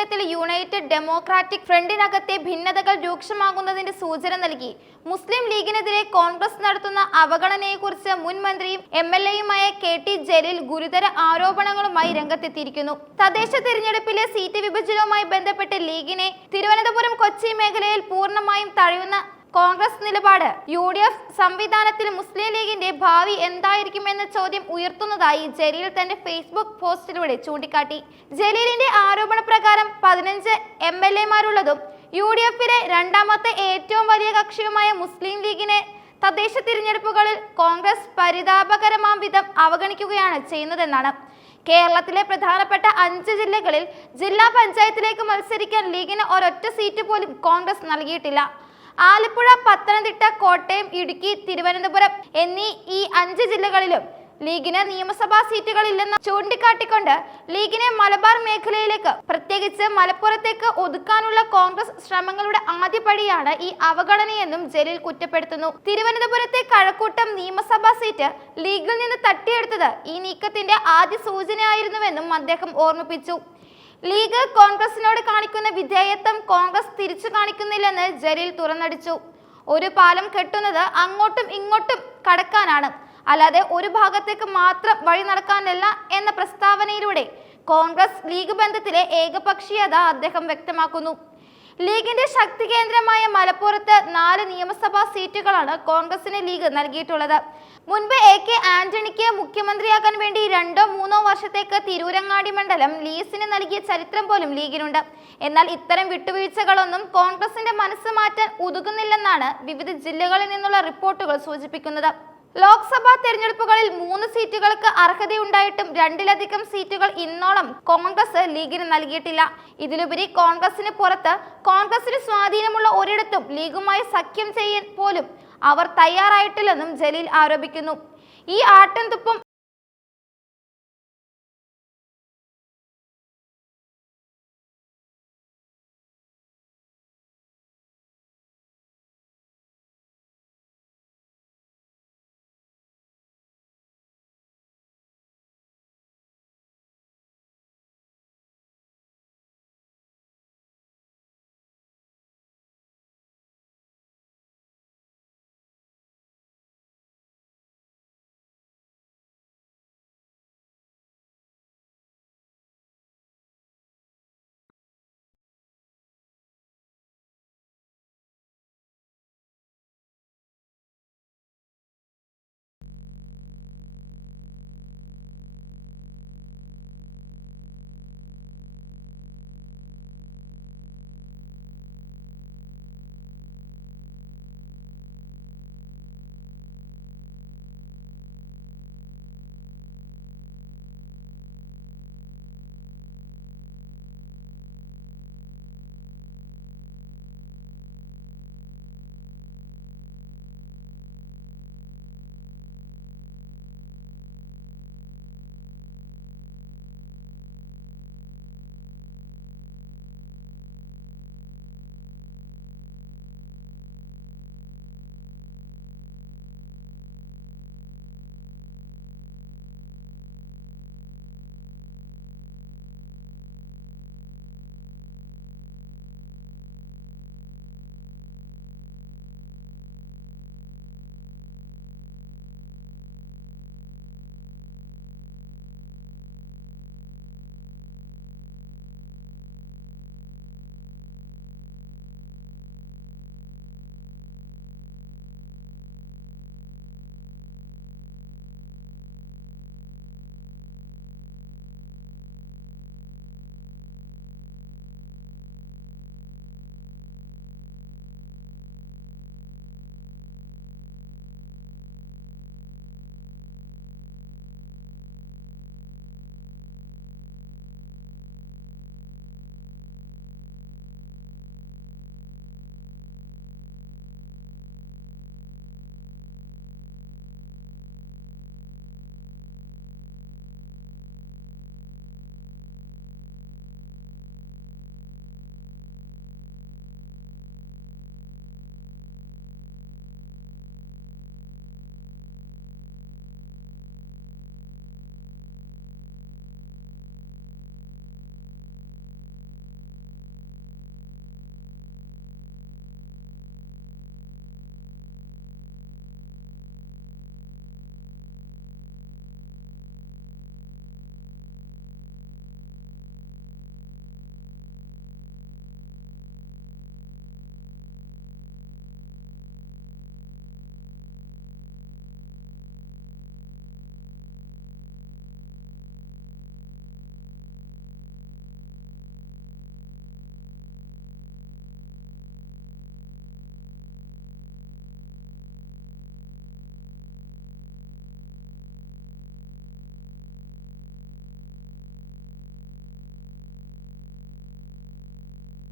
വിഷയത്തിൽ United democratic ഫ്രണ്ടിനകത്തെ ഭിന്നതകൾ രൂക്ഷമാകുന്നതിന്റെ സൂചന നൽകി. മുസ്ലിം ലീഗിനെതിരെ കോൺഗ്രസ് നടത്തുന്ന അവഗണനയെക്കുറിച്ച് മുൻ മന്ത്രിയും എം എൽ എയുമായ കെ ടി ജലീൽ ഗുരുതര ആരോപണങ്ങളുമായി രംഗത്തെത്തിയിരിക്കുന്നു. തദ്ദേശ തിരഞ്ഞെടുപ്പിലെ സീറ്റ് വിഭജനവുമായി ബന്ധപ്പെട്ട് ലീഗിനെ തിരുവനന്തപുരം കൊച്ചി മേഖലയിൽ പൂർണമായും തഴയുന്ന കോൺഗ്രസ് നിലപാട് യു ഡി എഫ് സംവിധാനത്തിൽ മുസ്ലിം ലീഗിന്റെ ഭാവി എന്തായിരിക്കുമെന്ന ചോദ്യം ഉയർത്തുന്നതായി ജലീൽ തന്റെ ഫേസ്ബുക്ക് പോസ്റ്റിലൂടെ ചൂണ്ടിക്കാട്ടി. ജലീലിന്റെ ആരോപണ പ്രകാരം പതിനഞ്ച് എം എൽ എമാരുള്ളതും യു ഡി എഫിലെ രണ്ടാമത്തെ ഏറ്റവും വലിയ കക്ഷിയുമായ മുസ്ലിം ലീഗിനെ തദ്ദേശ തിരഞ്ഞെടുപ്പുകളിൽ കോൺഗ്രസ് പരിതാപകരമാം വിധം അവഗണിക്കുകയാണ് ചെയ്യുന്നതെന്നാണ്. കേരളത്തിലെ പ്രധാനപ്പെട്ട അഞ്ച് ജില്ലകളിൽ ജില്ലാ പഞ്ചായത്തിലേക്ക് മത്സരിക്കാൻ ലീഗിന് ഒരൊറ്റ സീറ്റ് പോലും കോൺഗ്രസ് നൽകിയിട്ടില്ല. ആലപ്പുഴ പത്തനംതിട്ട കോട്ടയം ഇടുക്കി തിരുവനന്തപുരം എന്നീ ഈ അഞ്ച് ജില്ലകളിലും ലീഗിന് നിയമസഭാ സീറ്റുകളില്ലെന്ന് ചൂണ്ടിക്കാട്ടിക്കൊണ്ട് ലീഗിനെ മലബാർ മേഖലയിലേക്ക് പ്രത്യേകിച്ച് മലപ്പുറത്തേക്ക് ഒതുക്കാനുള്ള കോൺഗ്രസ് ശ്രമങ്ങളുടെ ആദ്യപടിയാണ് ഈ അവഗണനയെന്നും ജലീൽ കുറ്റപ്പെടുത്തുന്നു. തിരുവനന്തപുരത്തെ കഴക്കൂട്ടം നിയമസഭാ സീറ്റ് ലീഗിൽ നിന്ന് തട്ടിയെടുത്തത് ഈ നീക്കത്തിന്റെ ആദ്യ സൂചനയായിരുന്നുവെന്നും അദ്ദേഹം ഓർമ്മിപ്പിച്ചു. ലീഗ് കോൺഗ്രസിനോട് കാണിക്കുന്ന വിധേയത്വം കോൺഗ്രസ് തിരിച്ചു കാണിക്കുന്നില്ലെന്ന് ജലീൽ തുറന്നടിച്ചു. ഒരു പാലം കെട്ടുന്നത് അങ്ങോട്ടും ഇങ്ങോട്ടും കടക്കാനാണ്. അല്ലാതെ ഒരു ഭാഗത്തേക്ക് മാത്രം വഴി നടക്കാനല്ല എന്ന പ്രസ്താവനയിലൂടെ കോൺഗ്രസ് ലീഗ് ബന്ധത്തിലെ ഏകപക്ഷീയത അദ്ദേഹം വ്യക്തമാക്കുന്നു. ലീഗിന്റെ ശക്തി കേന്ദ്രമായ മലപ്പുറത്ത് നാല് നിയമസഭാ സീറ്റുകളാണ് കോൺഗ്രസിന് ലീഗ് നൽകിയിട്ടുള്ളത്. മുൻപ് എ കെ ആന്റണിക്ക് മുഖ്യമന്ത്രിയാക്കാൻ വേണ്ടി രണ്ടോ മൂന്നോ വർഷത്തേക്ക് തിരൂരങ്ങാടി മണ്ഡലം ലീസിന് നൽകിയ ചരിത്രം പോലും ലീഗിനുണ്ട് എന്നാൽ ഇത്തരം വിട്ടുവീഴ്ചകളൊന്നും കോൺഗ്രസിന്റെ മനസ്സ് മാറ്റാൻ ഒതുങ്ങുന്നില്ലെന്നാണ് വിവിധ ജില്ലകളിൽ നിന്നുള്ള റിപ്പോർട്ടുകൾ സൂചിപ്പിക്കുന്നത്. ലോക്സഭാ തെരഞ്ഞെടുപ്പുകളിൽ മൂന്ന് സീറ്റുകൾക്ക് അർഹതയുണ്ടായിട്ടും രണ്ടിലധികം സീറ്റുകൾ ഇന്നോളം കോൺഗ്രസ് ലീഗിന് നൽകിയിട്ടില്ല. ഇതിലുപരി കോൺഗ്രസിന് പുറത്ത് കോൺഗ്രസിന് സ്വാധീനമുള്ള ഒരിടത്തും ലീഗുമായി സഖ്യം ചെയ്യാൻ പോലും അവർ തയ്യാറായിട്ടില്ലെന്നും ജലീൽ ആരോപിക്കുന്നു. ഈ ആട്ടിൻ തുപ്പും